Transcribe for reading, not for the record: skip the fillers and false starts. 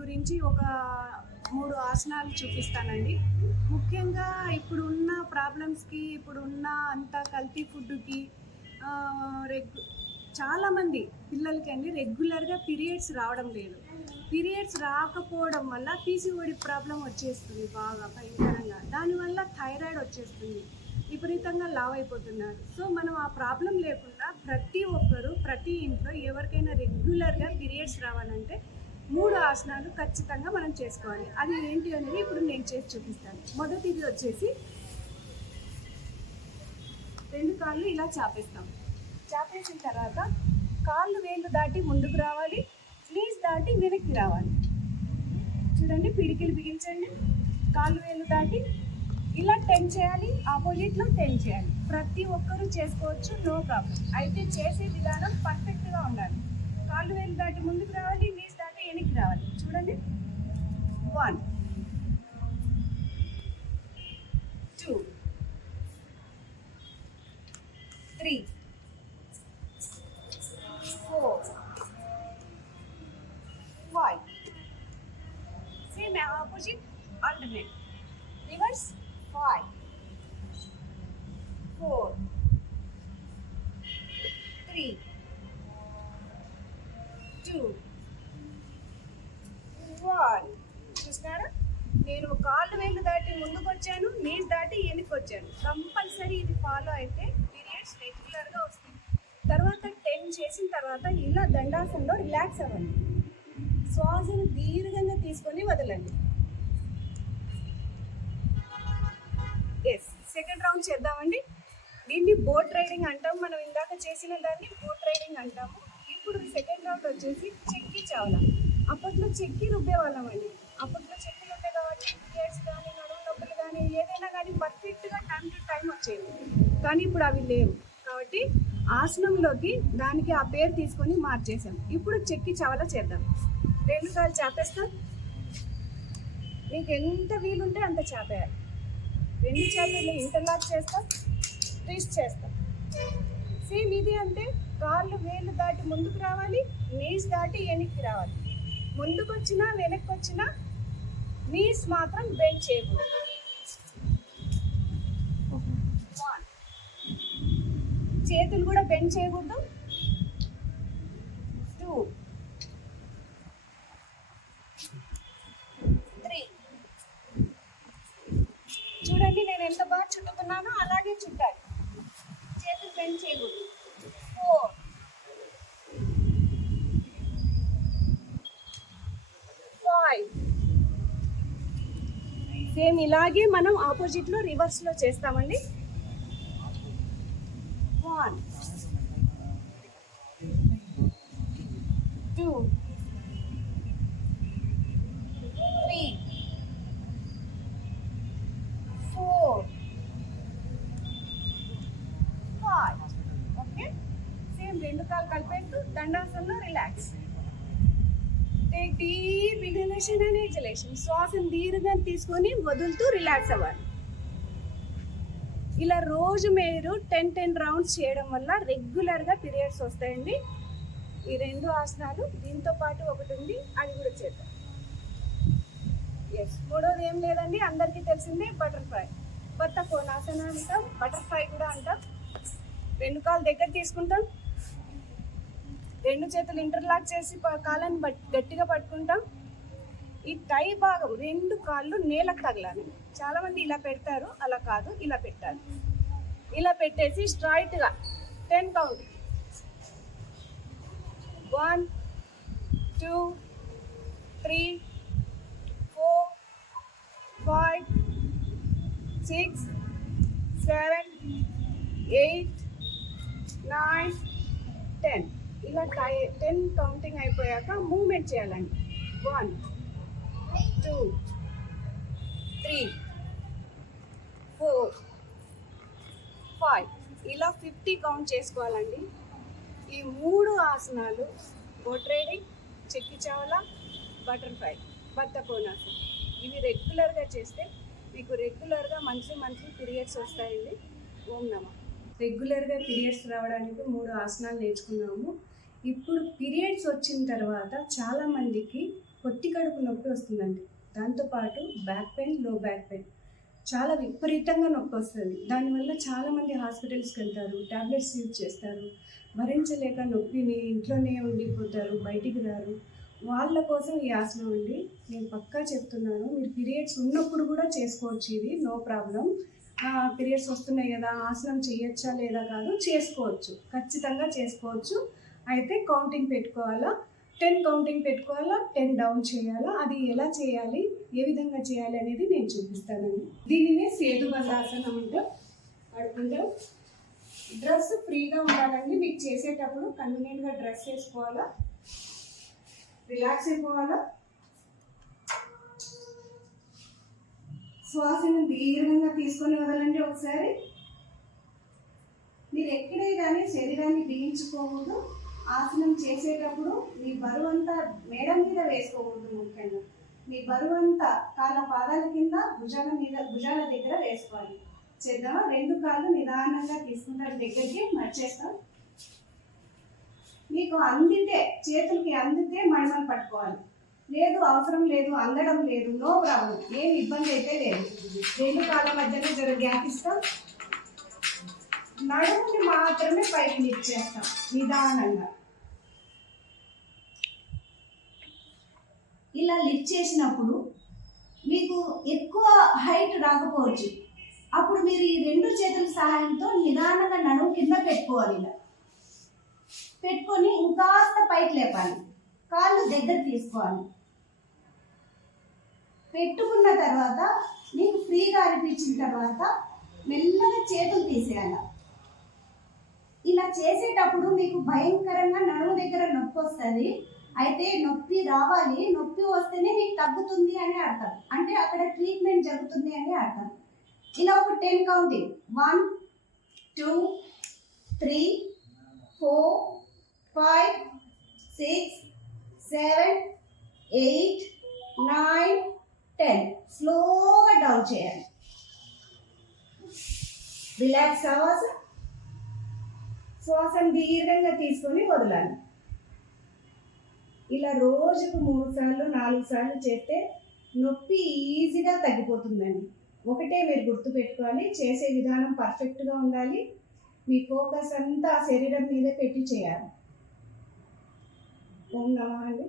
గురించి ఒక 3 ఆసనాలు చూపిస్తానండి. ముఖ్యంగా ఇప్పుడున్న ప్రాబ్లమ్స్‌కి, ఇప్పుడున్న అంత కల్తీ ఫుడ్‌కి చాలామంది పిల్లలకి అండి రెగ్యులర్గా పీరియడ్స్ రావడం లేదు. పీరియడ్స్ రాకపోవడం వల్ల పీసీఓడి ప్రాబ్లం వచ్చేస్తుంది బాగా భయంకరంగా. దానివల్ల థైరాయిడ్ వచ్చేస్తుంది. విపరీతంగా లావ్ అయిపోతున్నారు. సో మనం ఆ ప్రాబ్లం లేకుండా ప్రతి ఒక్కరు ప్రతి ఇంట్లో ఎవరికైనా రెగ్యులర్గా పీరియడ్స్ రావాలంటే 3 ఆసనాలు ఖచ్చితంగా మనం చేసుకోవాలి. అది ఏంటి అనేది ఇప్పుడు నేను చేసి చూపిస్తాను. మొదటిది వచ్చేసి 2 కాళ్ళు ఇలా చాపేస్తాం. చాపేసిన తర్వాత కాళ్ళు వేళ్ళు దాటి ముందుకు రావాలి, స్లీవ్స్ దాటి వెనక్కి రావాలి. చూడండి, పిడికిలు బిగించండి, కాళ్ళు వేళ్ళు దాటి ఇలా 10 చేయాలి, ఆపోజిట్లో 10 చేయాలి. ప్రతి ఒక్కరూ చేసుకోవచ్చు, నో ప్రాబ్లం. అయితే చేసే విధానం పర్ఫెక్ట్గా ఉండాలి. కాళ్ళు వేలు దాటి ముందుకు రావాలి, నీస్ దాటి వెనక్కి రావాలి. చూడండి, 1 2 3 4 5. Same opposite, alternate. Reverse, 5 4 3 2 1. చూస్తారా, నేను కాళ్ళు వేలు దాటి ముందుకు వచ్చాను, నీస్ దాటి వెనక్కి వచ్చాను. కంపల్సరీ ఇది ఫాలో అయితే పీరియడ్స్ రెగ్యులర్గా వస్తుంది. తర్వాత 10 చేసిన తర్వాత ఇలా దండాసనలో రిలాక్స్ అవ్వండి. శ్వాసను దీర్ఘంగా తీసుకొని వదలండి. ఎస్, సెకండ్ రౌండ్ చేద్దామండి. దీన్ని బోట్ రైడింగ్ అంటాం. మనం ఇందాక చేసిన దాన్ని బోట్ రైడింగ్ అంటాము. ఇప్పుడు సెకండ్ రౌండ్ వచ్చేసి చెక్కి చావల. అప్పట్లో చెక్కి రుబ్బేవాళ్ళం అండి. అప్పట్లో చెక్కలు ఉంటాయి కాబట్టి పీరియడ్స్ కానీ నడుము నొప్పులు కానీ ఏదైనా కానీ పర్ఫెక్ట్గా టైం టు టైం వచ్చేది. కానీ ఇప్పుడు అవి లేవు కాబట్టి ఆసనంలోకి దానికి ఆ పేరు తీసుకొని మార్చేసాం. ఇప్పుడు చెక్కి చావల చేద్దాం. 2 కాళ్ళు చాపేస్తాం. మీకు ఎంత వీలుంటే అంత చాపేయాలి. 2 చేతులు ఇంటర్లాక్ చేస్తాం, ట్విస్ట్ చేస్తాం. సేమ్ ఇది అంటే కాళ్ళు వేళ్ళు దాటి ముందుకు రావాలి, నీస్ దాటి వెనక్కి రావాలి. ముందుకు వచ్చినా వెనక్కి వచ్చినా నీస్ మాత్రం బెండ్ చేయకూడదు. 1, చేతులు కూడా బెండ్ చేయకూడదు. 2 3. చూడండి, నేను ఎంత బాగా చుట్టుకున్నానో అలాగే చుట్టాలి. చేతులు బెండ్ చేయకూడదు. 4 5. సేమ్ ఇలాగే మనం ఆపోజిట్లో రివర్స్లో చేస్తామండి. 1 2 3 4 5. ఓకే, సేమ్ 2 కాళ్ళు కలిపేస్తూ దండాసనలో relax. Take deep inhalation and exhalation. శ్వాసను దీర్ఘంగా తీసుకొని వదులుతూ రిలాక్స్ అవ్వాలి. ఇలా రోజు మీరు 10 రౌండ్స్ చేయడం వల్ల రెగ్యులర్గా పీరియడ్స్ వస్తాయండి. ఈ 2 ఆసనాలు, దీంతో పాటు ఒకటి ఉంది, అది కూడా చేద్దాం. ఎస్, మూడోది ఏం లేదండి, అందరికీ తెలిసిందే బటర్ఫ్లై. కొత్త కోణాసన అంటాం, బటర్ఫ్లై కూడా అంటాం. 2 కాళ్ళు దగ్గర తీసుకుంటాం, 2 చేతులు ఇంటర్లాక్ చేసి కాళ్ళని గట్టిగా పట్టుకుంటాం. ఈ టై భాగం 2 కాళ్ళు నేలకు తగలాలి. చాలామంది ఇలా పెడతారు, అలా కాదు, ఇలా పెట్టాలి. ఇలా పెట్టేసి స్ట్రైట్గా 10 కౌంట్. 1 2 3 4 5 6 7 8 9 10. ఇలా 10 కౌంటింగ్ అయిపోయాక మూవ్మెంట్ చేయాలండి. 1 2 3 4 5. ఇలా 50 కౌంట్ చేసుకోవాలండి. ఈ 3 ఆసనాలు బోట్ రైడింగ్, చెక్కి చావల, బటర్ఫ్లై, బత్త కోణాసనం, ఇవి రెగ్యులర్గా చేస్తే మీకు రెగ్యులర్గా మంత్లీ పీరియడ్స్ వస్తాయండి. ఓం నమః. రెగ్యులర్గా పీరియడ్స్ రావడానికి 3 ఆసనాలు నేర్చుకున్నాము. ఇప్పుడు పీరియడ్స్ వచ్చిన తర్వాత చాలామందికి పొత్తి కడుపు నొప్పి వస్తుందండి. దాంతోపాటు బ్యాక్ పెయిన్, లో బ్యాక్ పెయిన్ చాలా విపరీతంగా నొప్పి వస్తుంది. దానివల్ల చాలామంది హాస్పిటల్స్కి వెళ్తారు, ట్యాబ్లెట్స్ యూజ్ చేస్తారు. భరించలేక నొప్పిని ఇంట్లోనే ఉండిపోతారు, బయటికి రారు. వాళ్ళ కోసం ఈ ఆసనం అండి. నేను పక్కా చెప్తున్నాను, మీరు పీరియడ్స్ ఉన్నప్పుడు కూడా చేసుకోవచ్చు ఇది, నో ప్రాబ్లం. పీరియడ్స్ వస్తున్నాయి కదా, ఆసనం చేయొచ్చా లేదా కాదు, చేసుకోవచ్చు, ఖచ్చితంగా చేసుకోవచ్చు. అయితే కౌంటింగ్ పెట్టుకోవాలా, 10 కౌంటింగ్ పెట్టుకోవాలా, 10 డౌన్ చేయాలా. అది ఎలా చేయాలి, ఏ విధంగా చేయాలి అనేది నేను చూపిస్తానండి. దీనినే సేతు బంధాసనం అంటాం. పడుకుంటాం. డ్రెస్ ఫ్రీగా ఉండాలండి. మీకు చేసేటప్పుడు కన్వీనియంట్గా డ్రెస్ వేసుకోవాలా, రిలాక్స్ అయిపోవాలా. శ్వాసను దీర్ఘంగా తీసుకొని వదలండి. ఒకసారి మీరు ఎక్కడే కానీ శరీరాన్ని బిగించుకోకూడదు. ఆసనం చేసేటప్పుడు మీ బరువు అంతా మేడ మీద వేసుకోకూడదు. ముఖ్యంగా మీ బరువు అంతా కాళ్ళ పాదాల కింద, భుజాల దగ్గర వేసుకోవాలి. చేద్దామా? 2 కాళ్ళు నిదానంగా తీసుకుంటారు, దగ్గరికి మర్చేస్తాం. మీకు అందితే, చేతులకి అందితే మడమలు పట్టుకోవాలి. లేదు, అవసరం లేదు, అందడం లేదు, నో ప్రాబ్లం, ఏం ఇబ్బంది అయితే లేదు. 2 కాళ్ళ మధ్యలో జర గ్యాప్ ఇస్తాం. నడుముని మాత్రమే పైకి లిఫ్ట్ చేస్తాం నిదానంగా. ఇలా లిఫ్ట్ చేసినప్పుడు మీకు ఎక్కువ హైట్ రాకపోవచ్చు. అప్పుడు మీరు ఈ 2 చేతుల సహాయంతో నిదానంగా నడుము కింద పెట్టుకోవాలి. ఇలా పెట్టుకొని ఇంకాస్త పైకి లేపాలి. కాళ్ళు దగ్గర తీసుకోవాలి. పెట్టుకున్న తర్వాత మీకు ఫ్రీగా అనిపించిన తర్వాత మెల్లగా చేతులు తీసేయాలి. ఇలా చేసేటప్పుడు మీకు భయంకరంగా నడుము దగ్గర నొప్పి వస్తుంది. అయితే నొప్పి రావాలి, నొప్పి వస్తేనే మీకు తగ్గుతుంది అని అర్థం. అంటే అక్కడ ట్రీట్మెంట్ జరుగుతుంది అని అర్థం. ఇలా ఒక 10 కౌంటింగ్, 1 2 3 4 5 6 7 8 9 10 స్లోగా డౌన్ చేయాలి. రిలాక్స్ అవ్వాలి. శ్వాసను దీర్ఘంగా తీసుకొని వదలాలి. ఇలా రోజుకు 3 సార్లు 4 సార్లు చేస్తే నొప్పి ఈజీగా తగ్గిపోతుందండి. ఒకటే మీరు గుర్తుపెట్టుకోవాలి, చేసే విధానం పర్ఫెక్ట్గా ఉండాలి. మీ ఫోకస్ అంతా శరీరం మీద పెట్టి చేయాలి. ఓం నమః అండి.